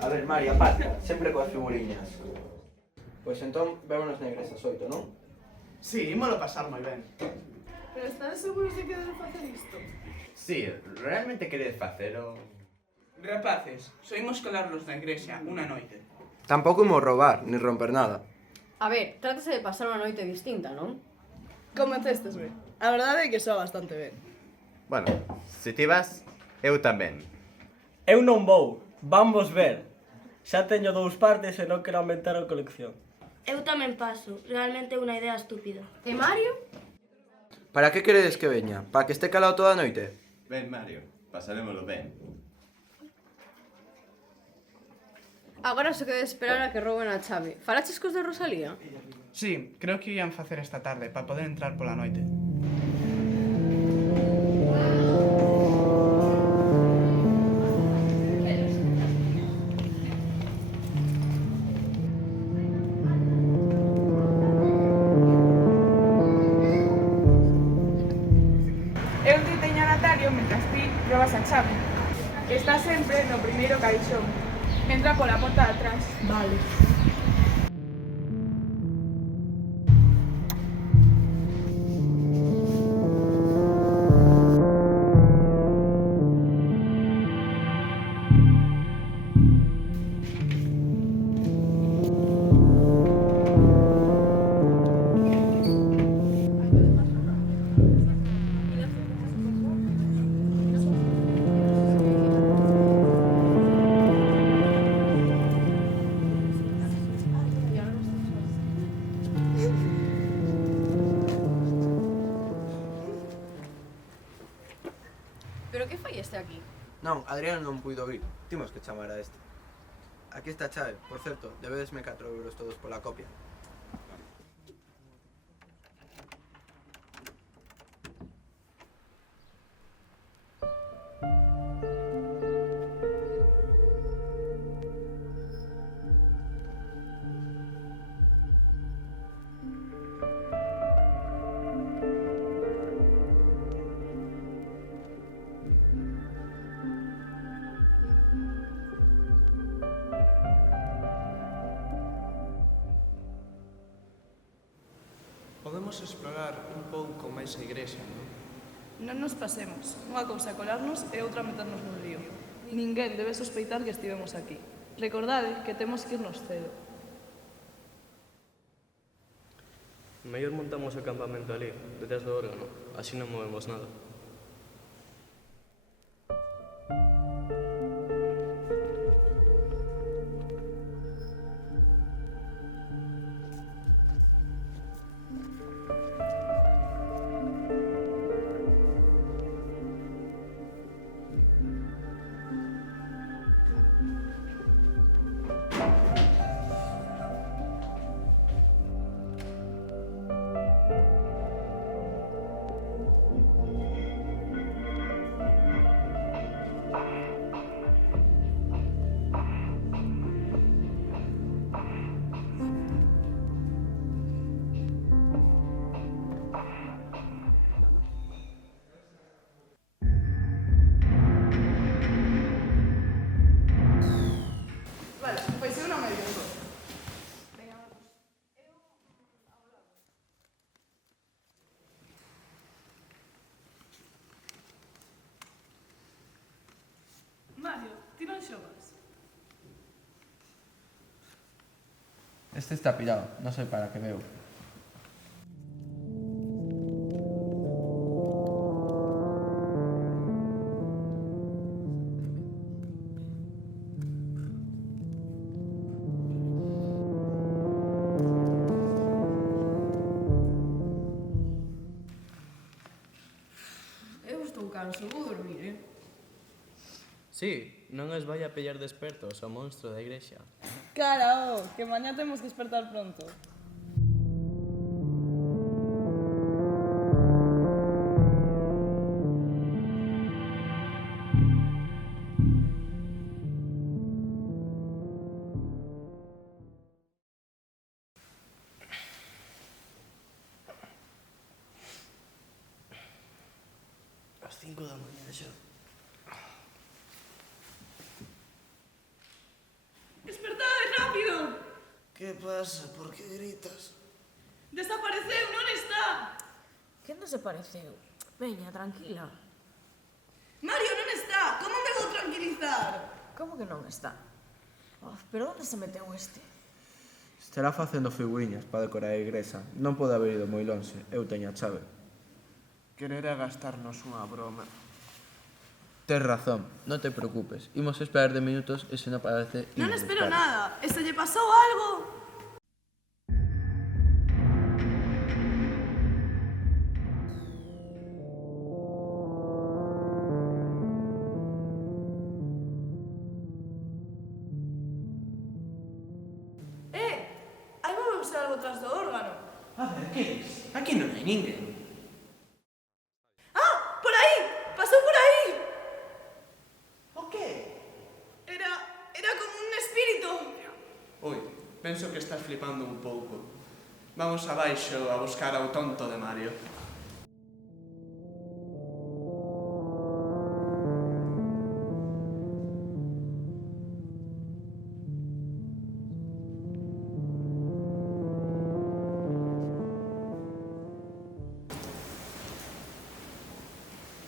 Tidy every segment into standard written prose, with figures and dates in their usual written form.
A ver, María, aparta, sempre coas figuriñas. Pois entón, vémonos na igrexa as 8, non? Sí, ímolo pasar moi ben. Pero estades seguros de que debe facer isto? Sí, realmente queredes facelo? Rapaces, soimos colarlos na igrexa unha noite. Tampouco imos roubar, nin romper nada. A ver, trátase de pasar unha noite distinta, non? Convencestes ben. A verdade é que soa bastante ben. Bueno, se ti vas, eu tamén. Eu non vou, vamos ver. Xa teño 2 partes e non quero aumentar a colección. Eu tamén paso, realmente é unha idea estúpida. E Mario? Para que queredes que veña? Para que este calado toda a noite? Ben, Mario, pasarémolo ben. Agora só quede esperar a que rouben a chave. Falaches cos de Rosalía? Sí, creo que ian facer esta tarde para poder entrar pola noite. Eu te teño Natario mentras ti probas a chave, que está sempre no primeiro caixón. Entra pola porta de atrás. Vale. Pero que fai este aquí? Non, Adrián non puido vir. Timos que chamar a este. Aquí está a chave. Por certo, debedesme 4 euros todos pola copia. Podemos explorar un pouco máis a igrexa, non? Non nos pasemos. Unha cousa é colarnos e outra meternos nun lío. Ninguén debe sospeitar que estivemos aquí. Recordade que temos que irnos cedo. Mellor montamos o campamento ali, detrás do órgano. Así non movemos nada. Vale, pois eu non me digo. Mario, ti non xogas? Este está pirado, non sei para que veo. Eu estou canso, vou dormir, Sí, non os vai a pillar despertos o monstro da igrexa. Carao, que mañá temos que despertar pronto. As 5 da mañá xa. pasa? Por que gritas? Desapareceu, non está? Quen desapareceu? Veña, tranquila. Mario non está, como me vou tranquilizar? Como que non está? Oh, pero onde se meteu este? Estará facendo figuriñas para decorar a igrexa. Non pode haber ido moi lonxe, eu teño a chave. Quererá gastarnos unha broma. Tes razón, non te preocupes. Imos esperar 10 minutos e se non aparece... Non imos espero buscar. nada. E se lle pasou algo? Hai moveuse algo tras do órgano. A ver, que es? Aquí non hai ninguén. Ah, por aí! Pasou por aí! O que? Era como un espírito. Ui, penso que estás flipando un pouco. Vamos abaixo a buscar ao tonto de Mario.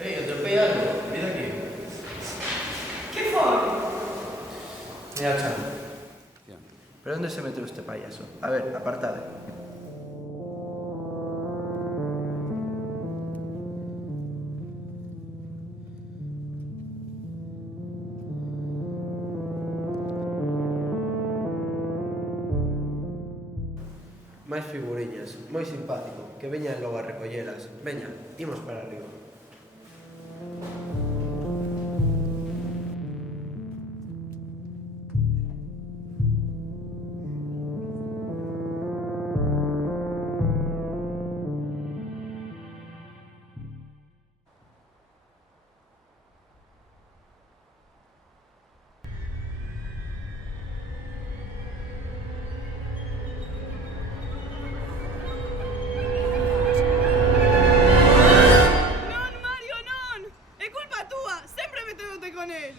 Ei, atropei algo, mira aquí. Que foi? Mira a chave. Pero onde se meteu este payaso? A ver, apartade. máis figuriñas, moi simpático, que veñan logo a recollelas. Veña, imos para arriba. Con él.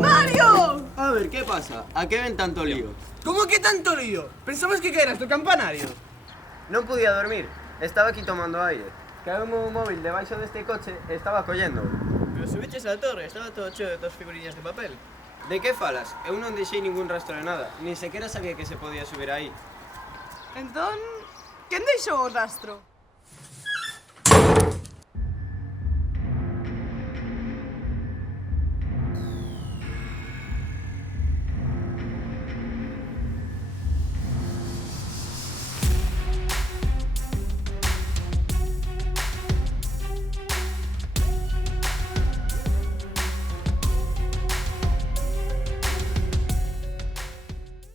¡Mario! A ver, ¿qué pasa? A que ven tanto lío? Como que tanto lío? Pensabas que eras do campanario? Non podía dormir. Estaba aquí tomando aire. Caeu un móvil debaixo deste coche e estaba collendo. Pero subiches á torre, estaba todo cheo de tos figurinhas de papel. De que falas? Eu non deixei ningún rastro de nada. Nin sequera sabía que se podía subir aí. Entón, quen deixou o rastro?